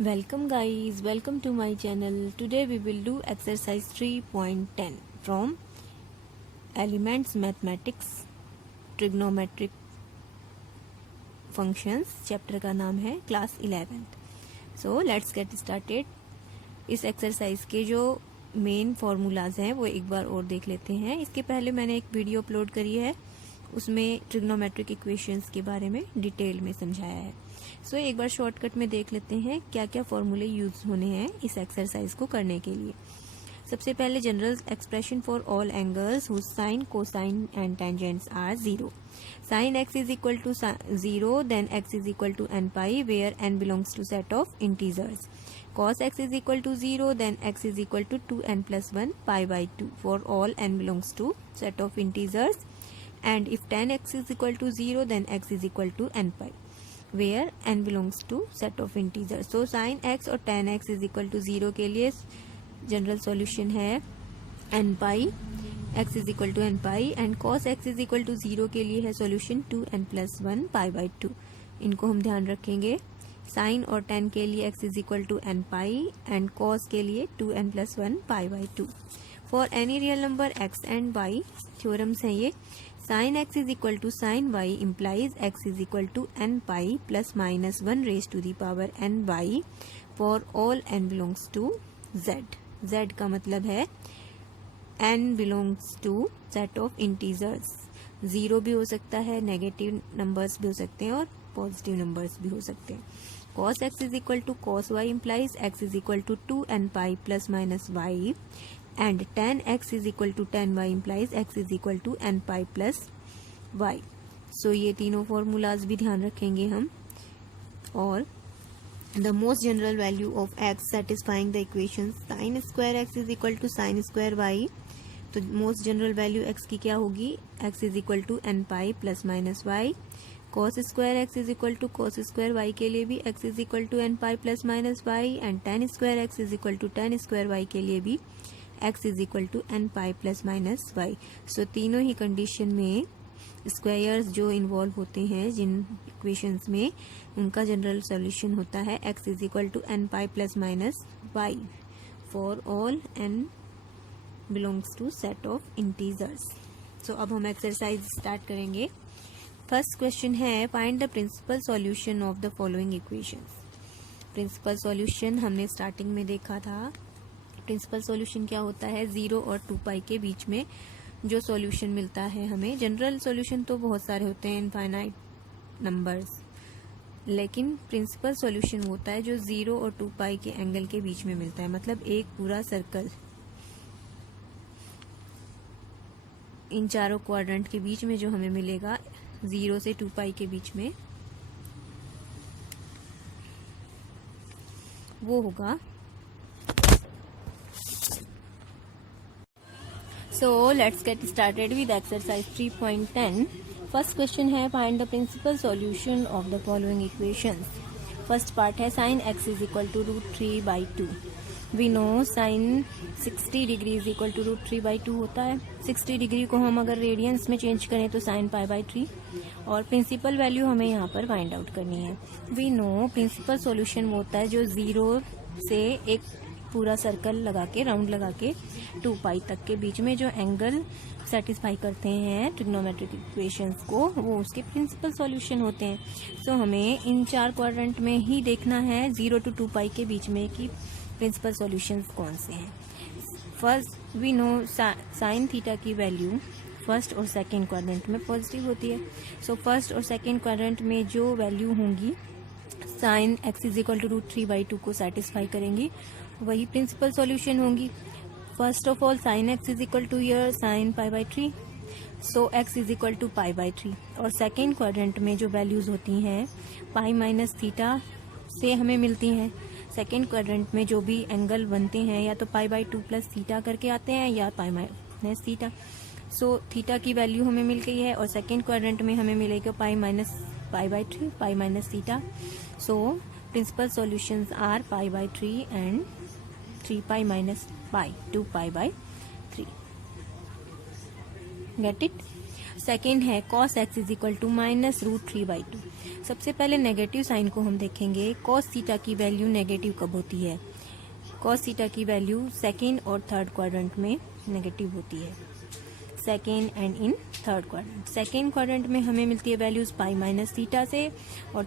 Welcome guys, welcome to my channel. Today we will do exercise 3.10 from Elements Mathematics Trigonometric Functions. Chapter का नाम है class 11th. So let's get started. इस exercise के जो main formulas हैं वो एक बार और देख लेते हैं. इसके पहले मैंने एक वीडियो अपलोड करी है, उसमें ट्रिग्नोमेट्रिक इक्वेशंस के बारे में डिटेल में समझाया है. सो एक बार शॉर्टकट में देख लेते हैं क्या क्या फॉर्मूले यूज होने हैं इस एक्सरसाइज को करने के लिए. सबसे पहले general expression for all angles whose sine, cosine and tangents are 0. Sine x is equal to 0, then x is equal to n pi where n belongs to set of integers. cos x is equal to 0, then x is equal to 2n plus 1 pi by 2 for all n belongs to set of integers. And if tan x is equal to 0, then x is equal to n pi where n belongs to set of integers. So sin x और tan x is equal to 0 के लिए general solution है n pi, x is equal to n pi, and cos x is equal to 0 के लिए है solution 2n plus 1 pi by 2. इनको हम ध्यान रखेंगे. साइन और टेन के लिए x is equal to n pi and cos के लिए 2n plus 1 पाई by 2. For any real number x and y theorems हैं ये. Sine x is equal to sine y implies x is equal to n pi plus minus 1 raise to the power n y for all n belongs to z. z का मतलब है n belongs to set of integers. 0 भी हो सकता है, negative numbers भी हो सकते हैं और पॉजिटिव नंबर्स भी हो सकते हैं. cos x is equal to cos y implies x is equal to 2n pi plus minus y, and tan x is equal to tan y implies x is equal to n pi plus y. So ये तीनों formulas भी ध्यान रखेंगे हम. और the most general value of x satisfying the equation sin square x is equal to sin square y. तो most general value x की क्या होगी? x is equal to n pi plus minus y. cos square x is equal to cos square y के लिए भी x is equal to n pi plus minus y, and tan square x is equal to tan square y के लिए भी x is equal to n pi plus minus y. So तीनों ही condition में squares जो involve होते हैं जिन equations में, उनका जनरल सॉल्यूशन होता है x is equal to n pi plus minus y for all n belongs to set of integers. So अब हम एक्सरसाइज स्टार्ट करेंगे. फर्स्ट क्वेश्चन है find the principal solution of the following equations. Principal solution हमने starting में देखा था. Principal solution क्या होता है? 0 और 2 पाई के बीच में जो सॉल्यूशन मिलता है हमें. जनरल सॉल्यूशन तो बहुत सारे होते हैं, इनफाइनाइट नंबर्स, लेकिन प्रिंसिपल सॉल्यूशन होता है जो 0 और 2 पाई के एंगल के बीच में मिलता है. मतलब एक पूरा सर्कल इन चारों क्वाड्रेंट के बीच में जो हमें मिलेगा 0 से 2 पाई के बीच में, वो होगा. So let's get started with exercise 3.10. First question है find the principal solution of the following equations. First part है sine x is equal to √3/2. We know sine 60 degree is equal to √3/2 होता है. 60 डिग्री को हम अगर radiance में change करें तो साइन पाई बाई 3, और प्रिंसिपल वैल्यू हमें यहाँ पर फाइंड आउट करनी है. वी नो प्रिंसिपल सॉल्यूशन वो होता है जो 0 से एक पूरा सर्कल लगा के, राउंड लगा के 2 पाई तक के बीच में जो एंगल सेटिस्फाई करते हैं ट्रिग्नोमेट्रिक इक्वेशंस को, वो उसके प्रिंसिपल सॉल्यूशन होते हैं. सो हमें इन चार क्वाड्रेंट में ही देखना है 0 to 2 पाई के बीच में कि प्रिंसिपल सॉल्यूशंस कौन से हैं. First we know sine theta की वैल्यू फर्स्ट और सेकंड क्वाड्रेंट में पॉजिटिव होती है. सो फर्स्ट और सेकंड क्वाड्रेंट में जो वैल्यू होंगी sine x is equal to √3/2 को सेटिस्फाई करेंगी, वही प्रिंसिपल सॉल्यूशन होंगी. First of all sine x is equal to ईयर sine pi by 3, so x is equal to pi by 3. और सेकेंड क्वाड्रेंट में जो वैल्यूज होती हैं पाई माइनस थीटा से हमें मिलती हैं. सेकेंड क्वाड्रेंट में जो भी एंगल बनते हैं या तो पाई बाई 2 प्लस थीटा करके आते हैं या पाई माइनस थीटा. सो थीटा की वैल्यू हमें मिल गई है और सेकेंड क्वाड्रेंट में हमें मिलेगा pi minus pi by 3, pi minus theta. So principal solutions are pi by 3 and 3 pi minus pi 2 pi by 3. Get it? Second है cos x is equal to -√3/2। सबसे पहले नेगेटिव साइन को हम देखेंगे। cos theta की value negative कब होती है? cos थीटा की वैल्यू सेकेंड और थर्ड क्वाड्रेंट में नेगेटिव होती है, second and in third quadrant. Second quadrant में हमें मिलती है वैल्यूज पाई माइनस थीटा से, और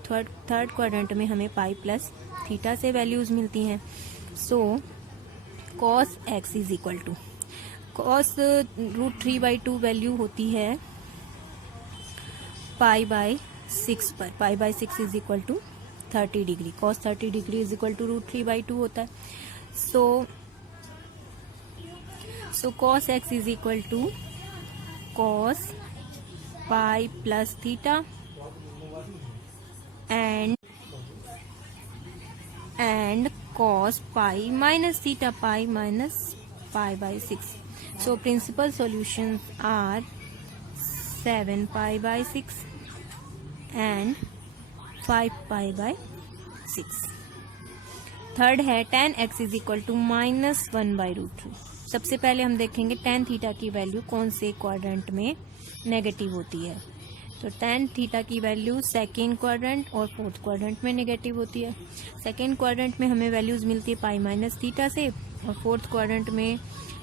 थर्ड क्वाड्रेंट में हमें पाई प्लस थीटा से वैल्यूज मिलती हैं। So cos x is equal to cos √3/2 value होती है π/6 पर। π/6 is equal to 30 degree. cos 30 degree is equal to √3/2 होता है। So cos x is equal to cos pi plus theta and cos pi minus theta, pi minus π/6। So principal solutions are 7 π/6 and 5 π/6। Third है tan x is equal to -1/√3। सबसे पहले हम देखेंगे tan theta की value कौन से quadrant में negative होती है। तो tan थीटा की वैल्यू सेकेंड क्वाड्रेंट और फोर्थ क्वाड्रेंट में नेगेटिव होती है। सेकेंड क्वाड्रेंट में हमें वैल्यूज मिलती है पाई माइनस थीटा से, और फोर्थ क्वाड्रेंट में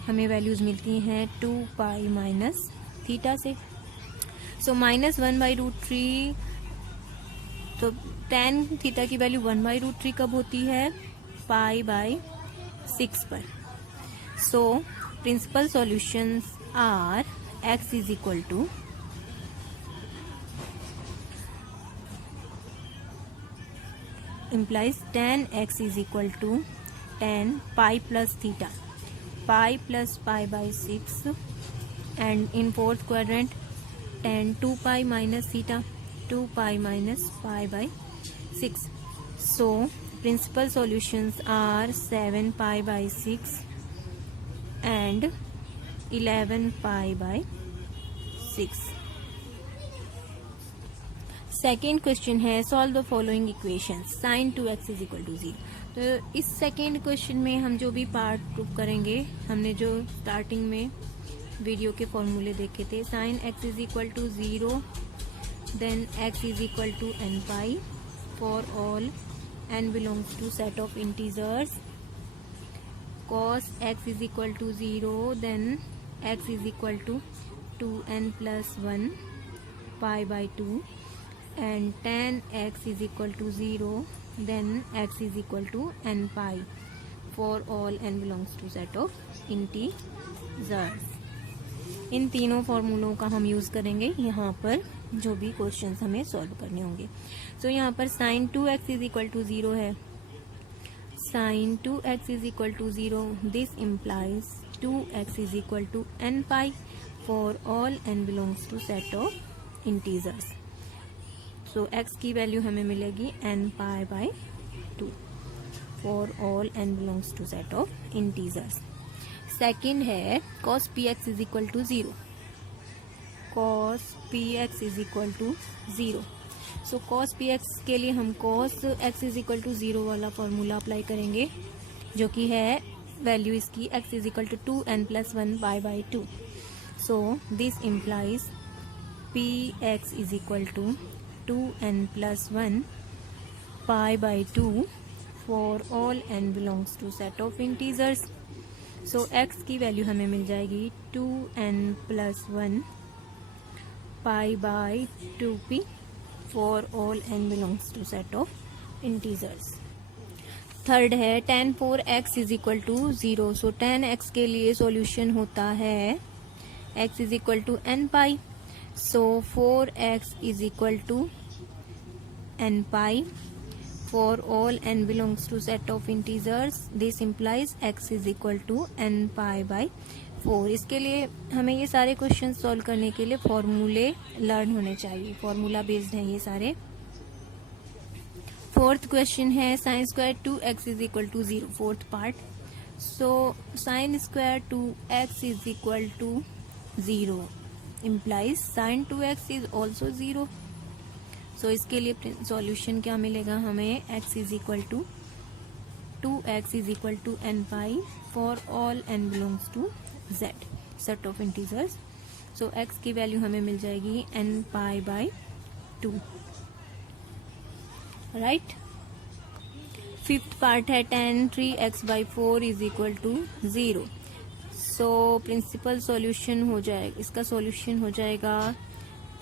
हमें वैल्यूज मिलती हैं 2 पाई माइनस थीटा से। सो -1/√3, तो tan थीटा की वैल्यू 1/√3 कब होती है? π/6 पर। So principal solutions are x is equal to implies tan x is equal to tan pi plus theta, pi plus π/6, and in fourth quadrant tan 2 pi minus theta, 2 pi minus π/6. So principal solutions are 7 π/6 and 11 π/6. Second question है solve the following equation sin 2x is equal to 0। तो इस second question में हम जो भी part prove करेंगे, हमने जो स्टार्टिंग में वीडियो के फॉर्मूले देखे थे, sin x is equal to 0, then x is equal to n pi for all n belongs to set of integers, cos x is equal to 0, then x is equal to 2n plus 1 π/2, and tan x is equal to 0, then x is equal to n pi for all n belongs to set of integers। इन तीनों फॉर्मूलों का हम use करेंगे यहाँ पर जो भी questions हमें solve करने होंगे। सो यहाँ पर sin 2x is equal to 0 है, sin 2x is equal to 0, this implies 2x is equal to n pi for all n belongs to set of integers। So x की वैल्यू हमें मिलेगी n pi/2 for all n belongs to set of integers. Second है cos px is equal to 0, cos px is equal to 0। So cos px के लिए हम cos x is equal to 0 वाला formula apply करेंगे, जो कि है value इसकी x is equal to 2n plus 1 π/2। So this implies px is equal to 2n plus 1 π/2 for all n belongs to set of integers। So x की value हमें मिल जाएगी 2n plus 1 π/2p for all n belongs to set of integers। Third है tan 4x is equal to 0। So tan x के लिए solution होता है x is equal to n pi. So 4x is equal to n pi for all n belongs to set of integers, this implies x is equal to n pi/4। इसके लिए हमें ये सारे question solve करने के लिए फॉर्मूले learn होने चाहिए, फॉर्मूला बेस्ड हैं ये सारे। फोर्थ क्वेश्चन है sin square 2x is equal to 0, fourth part. So sin square 2x is equal to 0 implies sin 2x is also 0। So इसके लिए सॉल्यूशन क्या मिलेगा हमें, x is equal to 2x is equal to n pi for all n belongs to z set of integers. So x की value हमें मिल जाएगी n pi by 2, right. Fifth part है tan 3x by 4 is equal to 0। So principal solution हो जाएगा, इसका solution हो जाएगा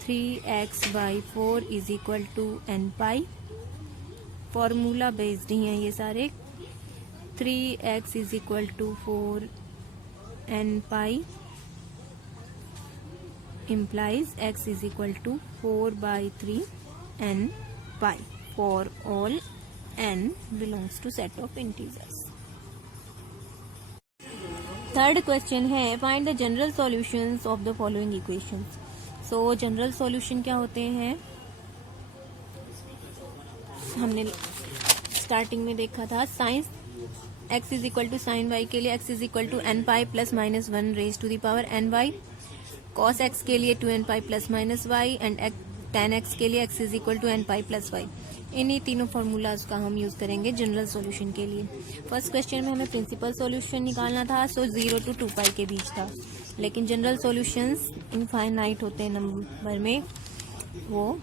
3x by 4 is equal to n pi. Formula based ही हैं ये सारे। 3x is equal to 4 n pi implies x is equal to 4 by 3 n pi for all n belongs to set of integers। Third question है find the general solutions of the following equations। so general solution क्या होते हैं, हमने starting में देखा था। Sine x is equal to sine y के लिए x is equal to n pi plus minus 1 raise to the power n y। cos x के लिए 2n pi plus minus y and tan x के लिए x is equal to n pi plus y. इन्हीं तीनों formulas का हम use करेंगे general solution के लिए। फर्स्ट क्वेश्चन में हमें प्रिंसिपल सॉल्यूशन निकालना था, सो 0 to 2 पाई के बीच था, लेकिन जनरल सॉल्यूशंस इनफाइनाइट होते हैं नंबर में, वो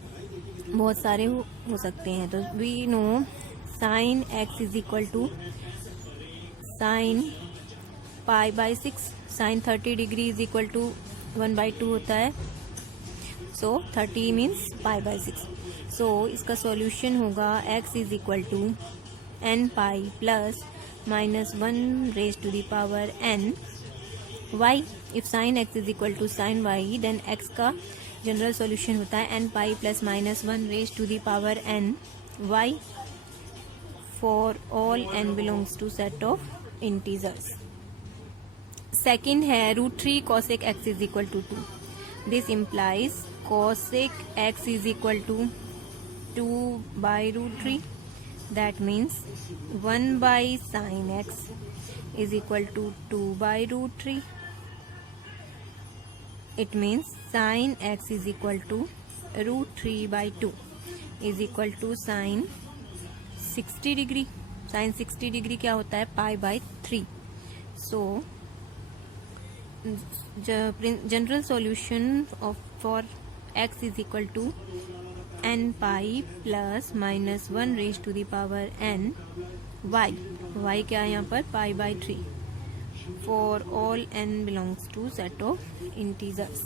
बहुत सारे हो सकते हैं। तो we know sine x is equal to sine pi by 6, sine 30 degree is equal to 1/2 होता है, सो 30 मीन्स पाई बाई 6। सो इसका सॉल्यूशन होगा x is equal to n pi plus minus 1 raise to the power n y। If sine x is equal to sine y then x का general solution होता है n pi plus minus 1 raise to the power n y for all n belongs to set of integers. Second है √3 cosec x is equal to 2। This implies cosec x is equal to 2 by √3, that means 1 by sine x is equal to 2 by √3। It means sine x is equal to √3 by 2 is equal to sine 60 degree. Sine 60 degree क्या होता है, pi by 3। So general solution for x is equal to n pi plus minus 1 raise to the power n y। y क्या है यहाँ पर, pi by 3 for all n belongs to set of integers.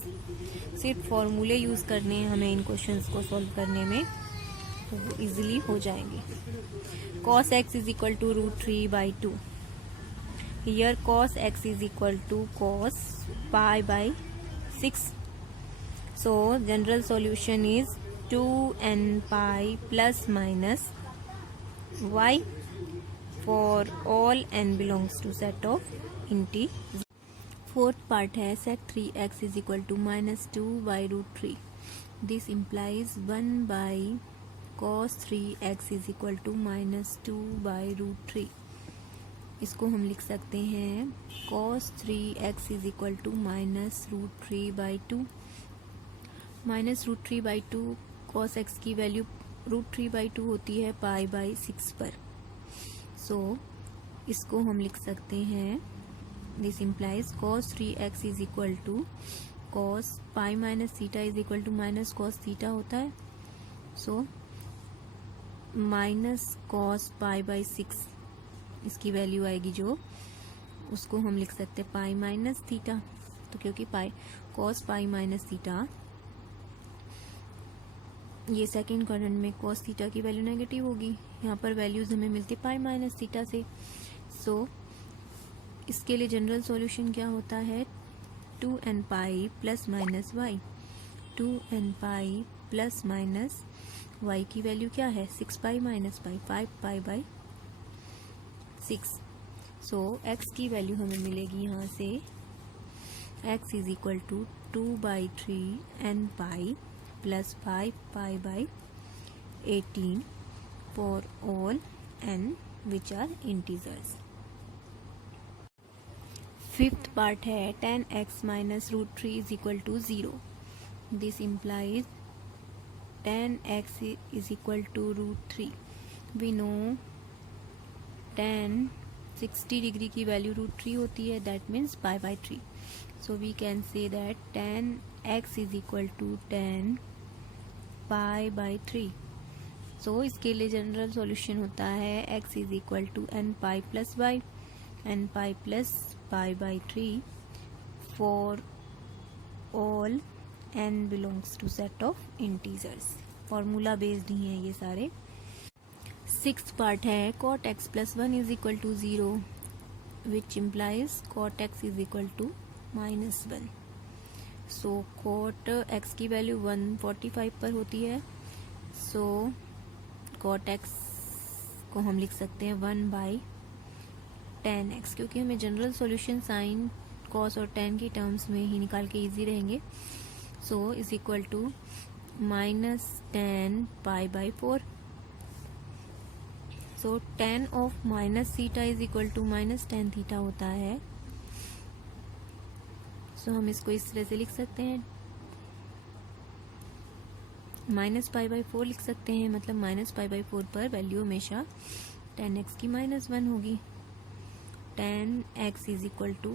सिर्फ फॉर्मूले use करने हैं हमें इन questions को सॉल्व करने में, तो वो इजिली हो जाएंगे। cos x is equal to √3 by 2। Here cos x is equal to cos pi by 6. So general solution is 2n pi plus minus y for all n belongs to set of integers। Fourth part है sec 3x is equal to minus 2 by √3। This implies 1 by cos 3x is equal to minus 2 by √3। इसको हम लिख सकते हैं cos 3x is equal to minus √3 by 2। Minus √3 by 2 cos x की value √3 by 2 होती है pi by 6 पर। सो इसको हम लिख सकते हैं, this implies cos 3x is equal to cos pi minus theta is equal to minus cos theta होता है। So minus cos pi by 6 इसकी वैल्यू आएगी जो, उसको हम लिख सकते हैं पाई माइनस थीटा। तो क्योंकि पाई cos पाई माइनस थीटा, ये सेकंड क्वाड्रेंट में cos थीटा की वैल्यू नेगेटिव होगी, यहाँ पर वैल्यूज हमें मिलती पाई माइनस थीटा से। सो इसके लिए जनरल सॉल्यूशन क्या होता है, 2n pi plus minus y. 2n pi plus minus y की वैल्यू क्या है, 6 pi minus pi, 5 pi by 6। So x की वैल्यू हमें मिलेगी यहाँ से, x is equal to 2 by 3 n pi plus 5 pi by 18 for all n which are integers. Fifth part है tan x minus √3 is equal to 0। This implies tan x is equal to √3। We know tan 60 degree की value √3 होती है, that means pi by 3। So we can say that tan x is equal to tan pi by 3. So इसके लिए general solution होता है x is equal to n pi plus y, n pi plus pi by 3 for all n belongs to set of integers. Formula based ही है ये सारे. 6th part है cot x plus 1 is equal to 0 which implies cot x is equal to minus 1. So cot x की value 145 पर होती है. So cot x को हम लिख सकते हैं 1 by tan x, क्योंकि हमें जनरल सॉल्यूशन साइन cos और tan की टर्म्स में ही निकाल के इजी रहेंगे. So is equal to minus tan pi by 4. So tan of minus theta is equal to minus tan theta होता है. So हम इसको इस तरह से लिख सकते हैं, माइनस पाई बाई 4 लिख सकते हैं. मतलब माइनस पाई बाई 4 पर वैल्यू हमेशा tan x की माइनस 1 होगी. tan x is equal to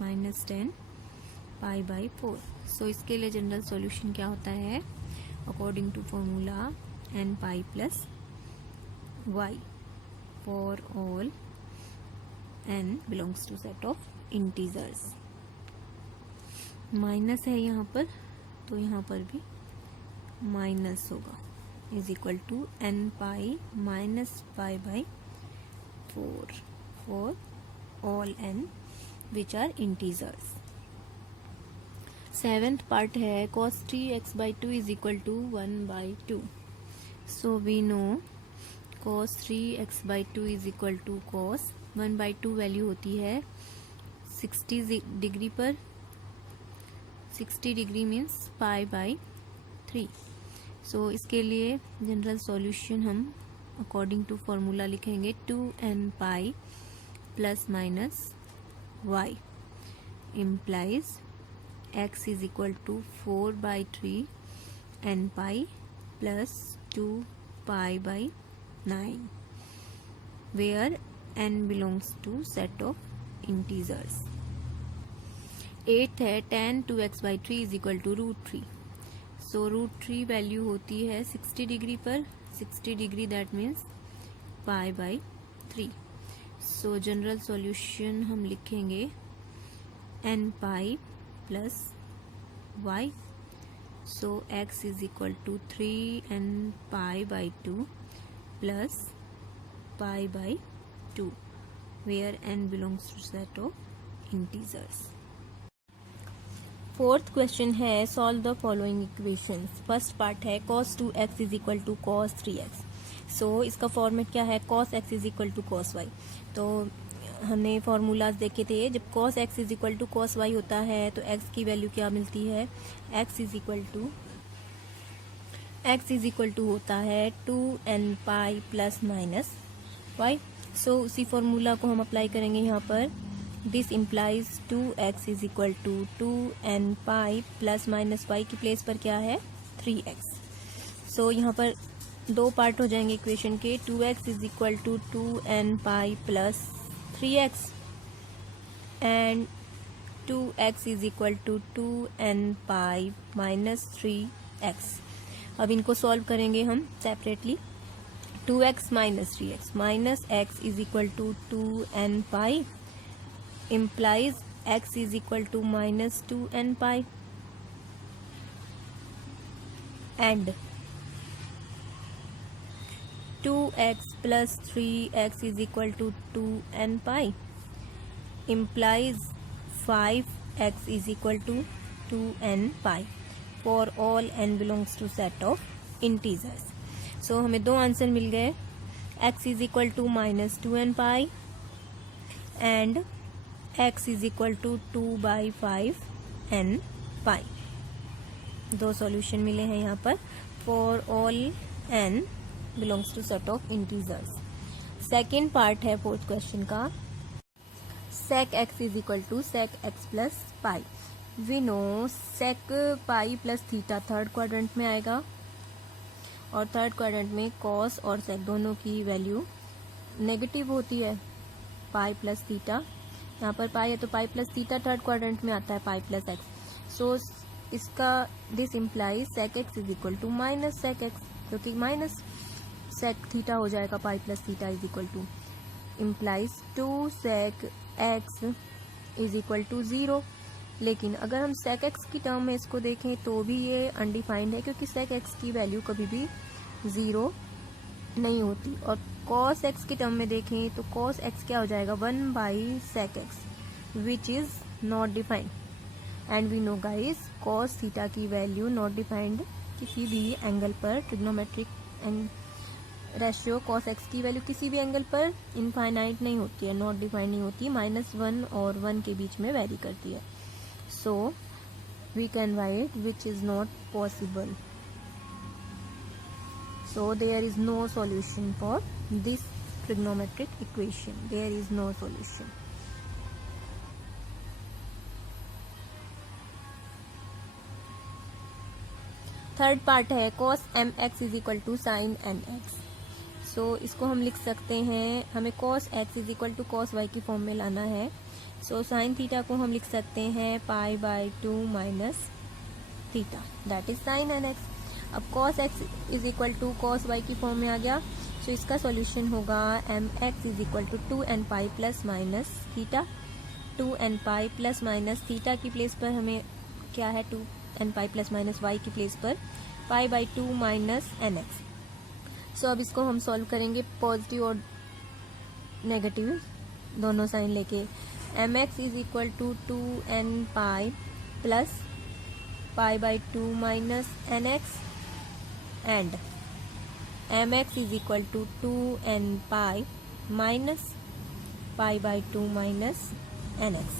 minus tan pi by 4. So इसके लिए जनरल सॉल्यूशन क्या होता है, according to formula n pi plus y for all n belongs to set of integers. Minus है यहाँ पर, तो यहाँ पर भी माइनस होगा. Is equal to n pi minus pi by 4 for all n which are integers. 7th part है cos 3x by 2 is equal to 1 by 2. So we know cos 3x by 2 is equal to cos 1 by 2 value होती है 60 degree पर. 60 degree means pi by 3. सो इसके लिए general solution हम according to formula लिखेंगे 2n pi plus minus y implies x is equal to 4 by 3 n pi plus 2 pi by 9 where n belongs to set of integers. 8th है tan 2x by 3 is equal to root 3. So root 3 value होती है 60 degree पर. 60 degree that means pi by 3. So general solution हम लिखेंगे n pi plus y. So x is equal to 3n pi by 2 plus pi by 2 where n belongs to set of integers. 4th question है solve the following equations. First part है cos 2x is equal to cos 3x. so इसका format क्या है, cos x is equal to cos y. तो हमने formulas देखे थे, जब cos x is equal to cos y होता है तो x की वैल्यू क्या मिलती है, x is equal to होता है 2n pi plus minus y. So उसी फॉर्मूला को हम अप्लाई करेंगे यहाँ पर. This implies 2x is equal to 2n pi plus minus y की प्लेस पर क्या है 3x. सो यहाँ पर दो पार्ट हो जाएंगे इक्वेशन के. 2x is equal to 2n pi plus 3x and 2x is equal to 2n pi minus 3x. अब इनको सॉल्व करेंगे हम separately. 2x minus 3x minus x is equal to 2n pi implies x is equal to minus 2n pi and 2x plus 3x is equal to 2n pi implies 5x is equal to 2n pi for all n belongs to set of integers. so हमें दो answer मिल गए, x is equal to minus 2n pi and x is equal to 2 by 5n pi. दो solution मिले हैं यहाँ पर for all n belongs to set of integers. Second part है फोर्थ क्वेश्चन का. sec x is equal to sec x plus pi. We know sec pi plus theta third quadrant में आएगा और थर्ड क्वाड्रेंट में cos और sec दोनों की value negative होती है. पाई प्लस थीटा यहाँ पर पाई है तो pi plus theta third quadrant में आता है पाई प्लस एक्स। सो इसका this implies sec x is equal to minus sec x, क्योंकि माइनस सेक थीटा हो जाएगा pi plus theta is equal to implies 2 sec x is equal to 0। लेकिन अगर हम सेक एक्स की टर्म में इसको देखें तो भी ये अनडिफाइंड है, क्योंकि सेक एक्स की वैल्यू कभी भी 0 नहीं होती। और कॉस एक्स की टर्म में देखें तो कॉस एक्स क्या हो जाएगा 1 by sec x which is not defined. And we know guys cos theta की वैल्यू नॉट डिफाइंड किसी भी एंगल पर, trigonometric and ratio cos x की वैल्यू किसी भी एंगल पर इनफाइनाइट नहीं होती है, नॉट डिफाइंड नहीं होती, -1 और 1 के बीच में वेरी करती है। So we can write which is not possible. So there is no solution for this trigonometric equation. There is no solution. Third part है cos mx is equal to sin nx. So इसको हम लिख सकते हैं, हमें cos x is equal to cos y की form में लाना है। So sin थीटा को हम लिख सकते हैं pi by 2 minus theta, that is sin nx। अब cos x is equal to cos y की फॉर्म में आ गया। सो इसका सॉल्यूशन होगा mx is equal to 2n pi plus minus theta. 2n pi plus minus theta की place पर हमें क्या है 2n pi plus minus y की प्लेस पर pi by 2 minus nx। So अब इसको हम सॉल्व करेंगे पॉजिटिव और नेगेटिव दोनों साइन लेके। mx is equal to 2n pi plus pi by 2 minus nx and mx is equal to 2n pi minus pi by 2 minus nx।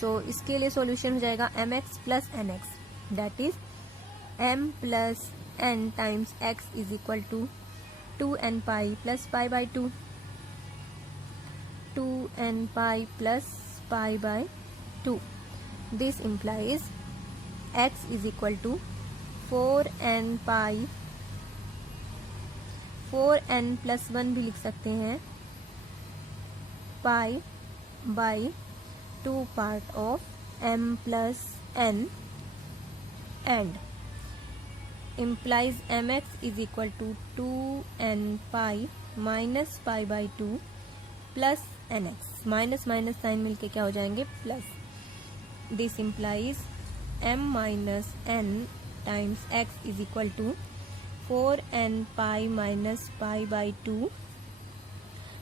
so इसके लिए solution हो जाएगा mx plus nx, that is m plus n times x is equal to 2n pi plus pi by 2, 2n pi plus pi by 2. This implies x is equal to 4n pi, 4n plus 1 भी लिख सकते हैं, pi by 2 part of m plus n and implies mx is equal to 2n pi minus pi by 2 plus nx। Minus minus sign मिलके क्या हो जाएंगे plus. This implies m minus n times x is equal to 4n pi minus pi by 2।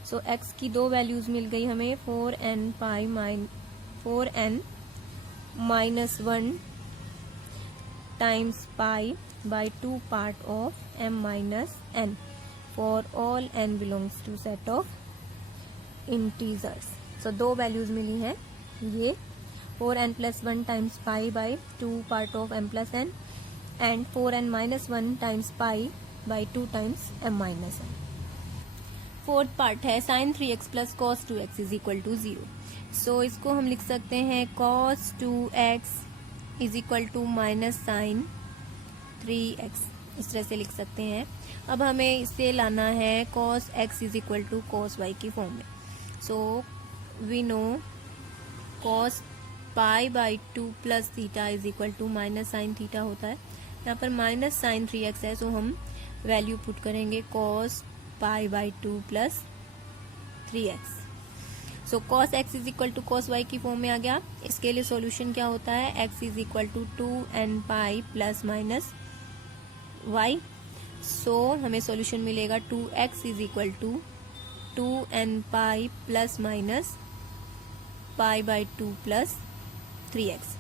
So x की दो values मिल गई हमें, 4n pi 4n minus 1 times pi by 2 part of m minus n for all n belongs to set of integers. So दो values मिली हैं, ये 4n plus 1 times pi by 2 part of m plus n and 4n minus 1 times pi by 2 times m minus n। Fourth part है sin 3x plus cos 2x is equal to 0। सो इसको हम लिख सकते हैं cos 2x is equal to minus sin 3x, इस तरह से लिख सकते हैं। अब हमें इसे लाना है cos x is equal to cos y की फॉर्म में। So we know cos pi by 2 plus theta is equal to minus sine theta होता है। यहाँ पर माइनस साइन 3x है, सो हम वैल्यू पुट करेंगे cos pi by 2 plus 3x। So cos x is equal to cos y की form में आ गया। इसके लिए सॉल्यूशन क्या होता है, x is equal to 2n pi plus minus y। So हमें सॉल्यूशन मिलेगा 2x is equal to 2n pi plus minus pi by 2 plus 3x।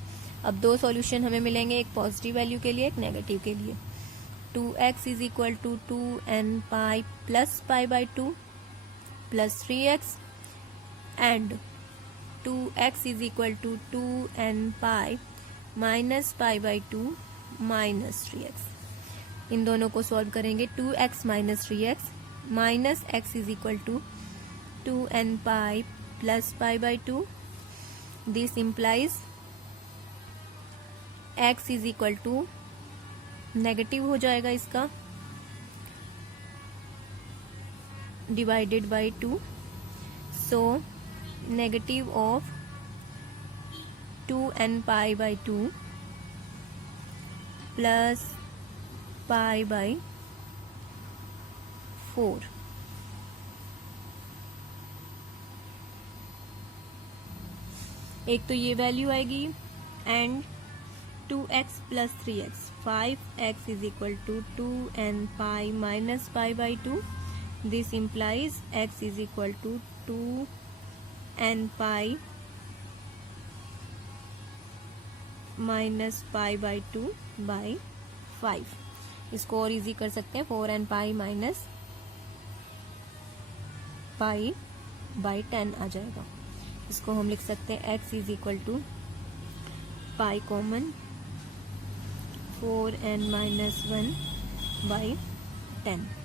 अब दो सॉल्यूशन हमें मिलेंगे, एक पॉजिटिव वैल्यू के लिए, एक नेगेटिव के लिए। 2x is equal to 2n pi plus pi by 2 plus 3x and 2x is equal to 2n pi minus pi by 2 minus 3x। इन दोनों को सॉल्व करेंगे, 2x minus 3x minus x is equal to 2n pi plus pi by 2। This implies x is equal to negative हो जाएगा इसका, divided by 2। So negative of 2n/2 plus π/4। एक तो ये वैल्यू आएगी and 2x plus 3x 5x is equal to 2n/- π/2। This implies x is equal to 2n/- π/2/5। इसको और easy कर सकते हैं, 4n/- π/10 आ जाएगा। इसको हम लिख सकते हैं x is equal to pi common 4n-1/10।